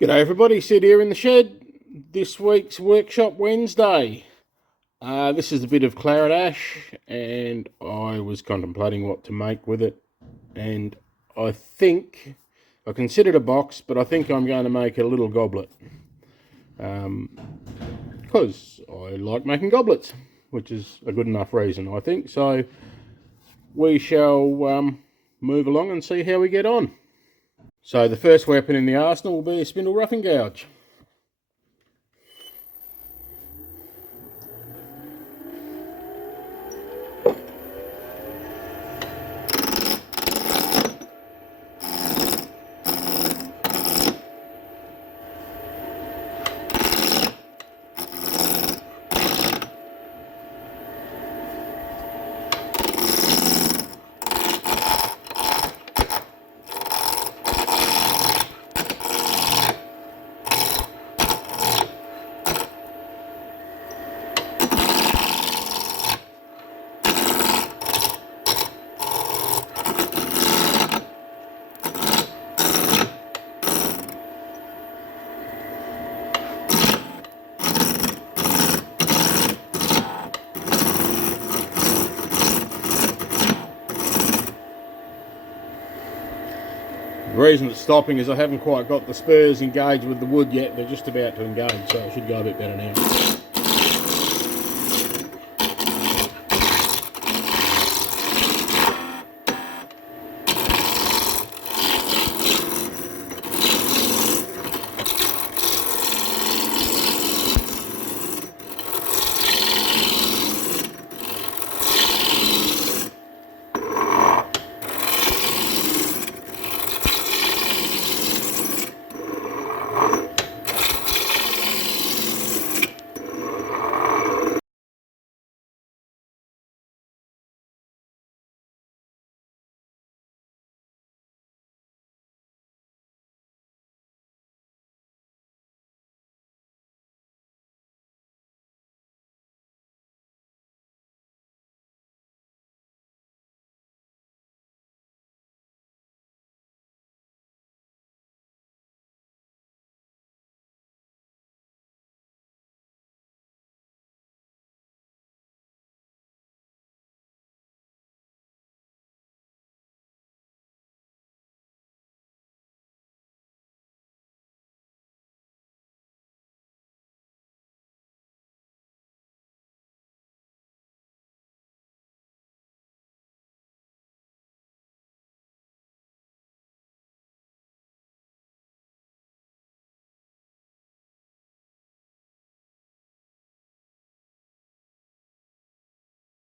G'day everybody, Sid here in the shed. This week's Workshop Wednesday. This is a bit of Claret Ash and I was contemplating what to make with it, and I considered a box, but I think I'm going to make a little goblet because I like making goblets, which is a good enough reason, I think. So we shall move along and see how we get on. So the first weapon in the arsenal will be a spindle roughing gouge. The reason it's stopping is I haven't quite got the spurs engaged with the wood yet. They're just about to engage, so it should go a bit better now.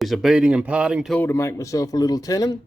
Use a beading and parting tool to make myself a little tenon.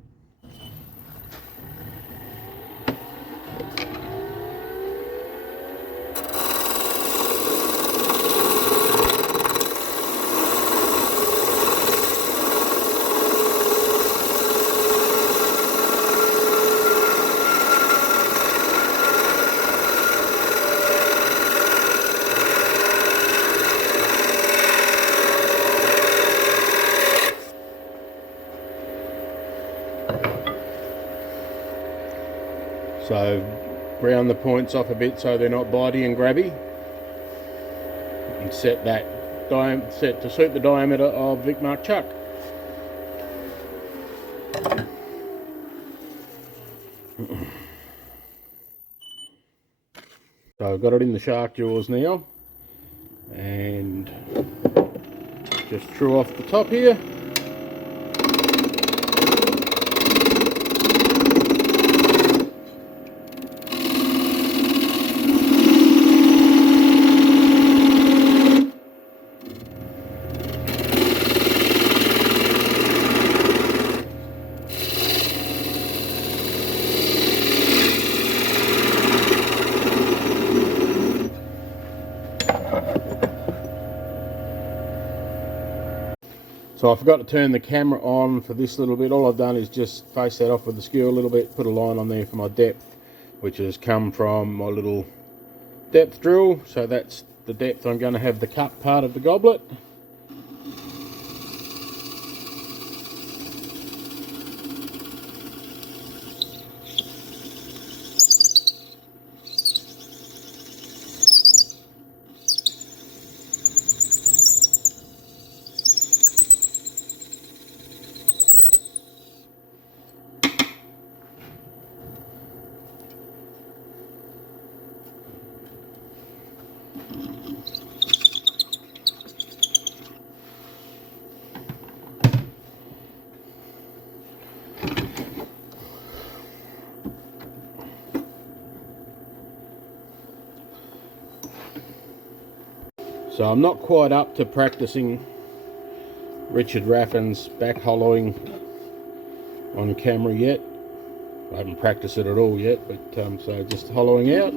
So round the points off a bit so they're not bitey and grabby, and set to suit the diameter of Vic Mark Chuck. So I've got it in the shark jaws now, and just true off the top here. So I forgot to turn the camera on for this little bit. All I've done is just face that off with the skewer a little bit, put a line on there for my depth, which has come from my little depth drill. So that's the depth I'm going to have the cup part of the goblet. So I'm not quite up to practicing Richard Raffin's back hollowing on camera yet. I haven't practiced it at all yet, but so just hollowing out.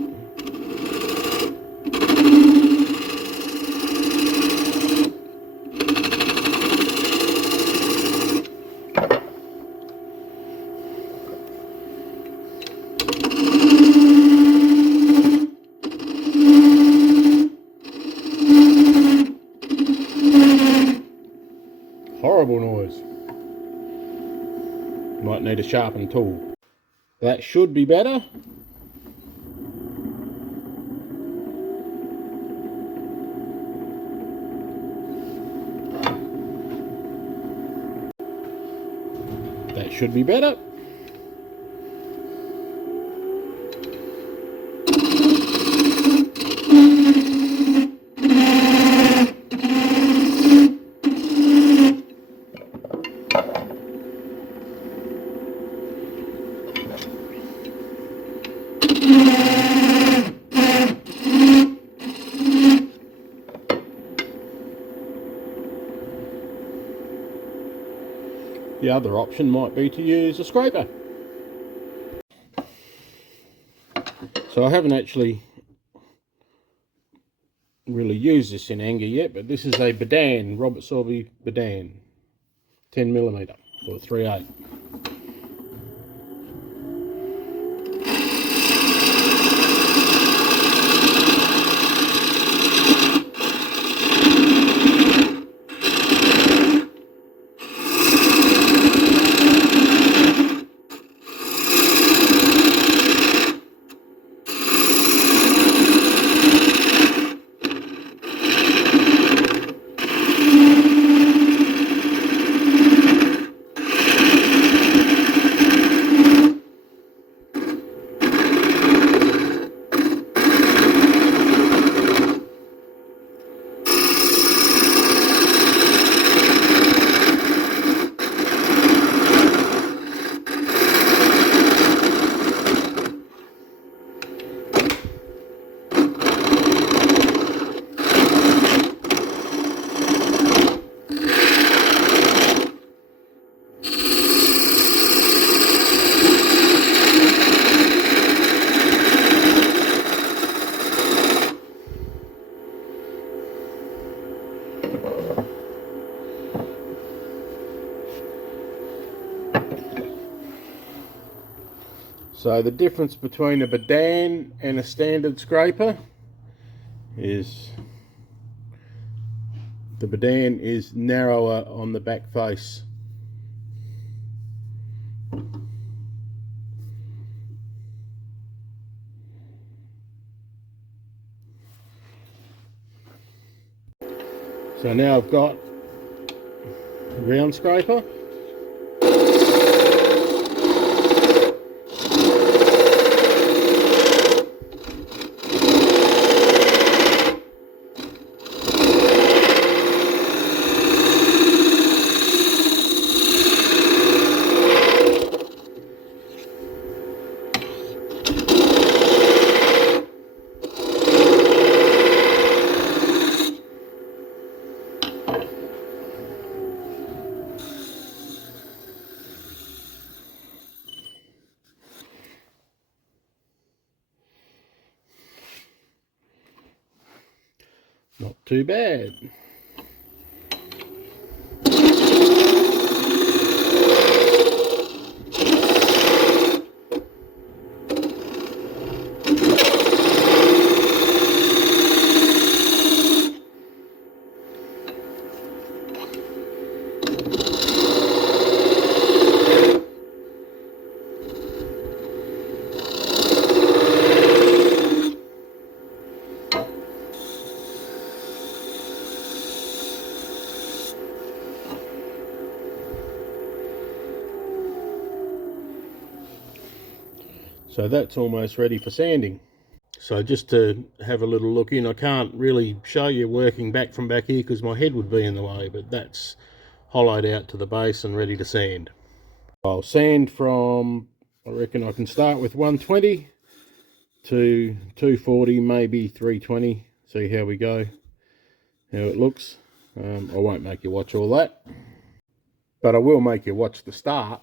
Horrible noise. Might need a sharpened tool. That should be better. That should be better. The other option might be to use a scraper. So I haven't actually really used this in anger yet, but this is a Badan, Robert Sorby Badan, 10mm or 3/8. So the difference between a Badan and a standard scraper is the Badan is narrower on the back face. So now I've got a round scraper. Not too bad. So that's almost ready for sanding. So just to have a little look in, I can't really show you working back from back here because my head would be in the way, but that's hollowed out to the base and ready to sand. I'll sand from, I reckon I can start with 120 to 240, maybe 320, see how we go. how it looks. I won't make you watch all that, but I will make you watch the start.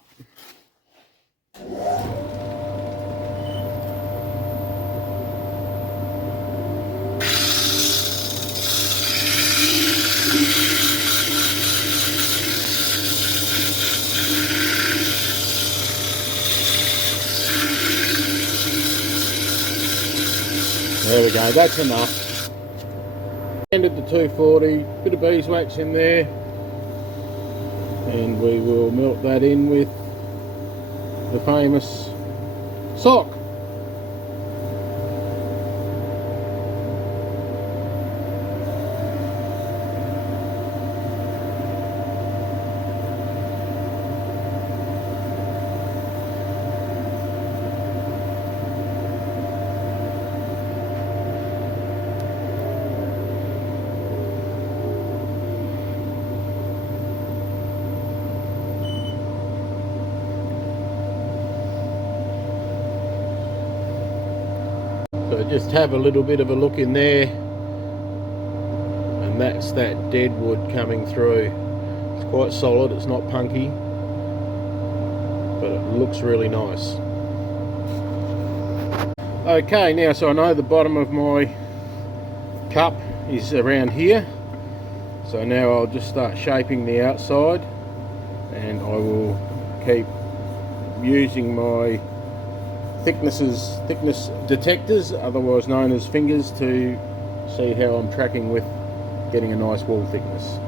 There we go, that's enough. Ended the 240, bit of beeswax in there, and we will melt that in with the famous sock. So just have a little bit of a look in there, and that's that dead wood coming through. It's quite solid, it's not punky, but it looks really nice. Okay, now so I know the bottom of my cup is around here, so now I'll just start shaping the outside, and I will keep using my thickness detectors, otherwise known as fingers, to see how I'm tracking with getting a nice wall thickness.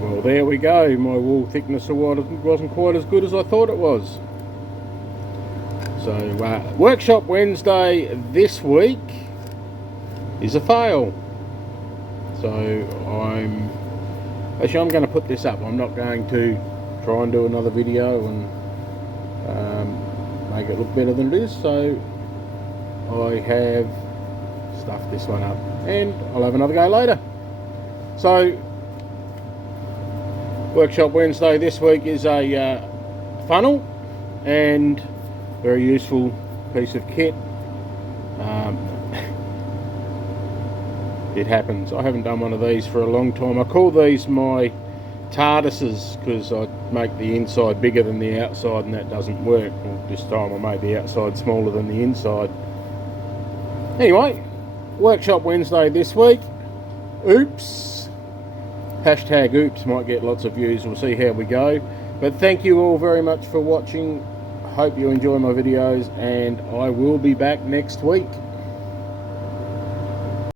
Well, there we go. My wall thickness wasn't quite as good as I thought it was. So Workshop Wednesday this week is a fail. So I'm going to put this up. I'm not going to try and do another video and make it look better than it is. So I have stuffed this one up, and I'll have another go later. So Workshop Wednesday this week is a funnel, and very useful piece of kit. It happens. I haven't done one of these for a long time. I call these my TARDISes because I make the inside bigger than the outside, and that doesn't work. Well, this time I made the outside smaller than the inside. Anyway, Workshop Wednesday this week. Oops. Hashtag oops might get lots of views. We'll see how we go. But thank you all very much for watching. Hope you enjoy my videos, and I will be back next week.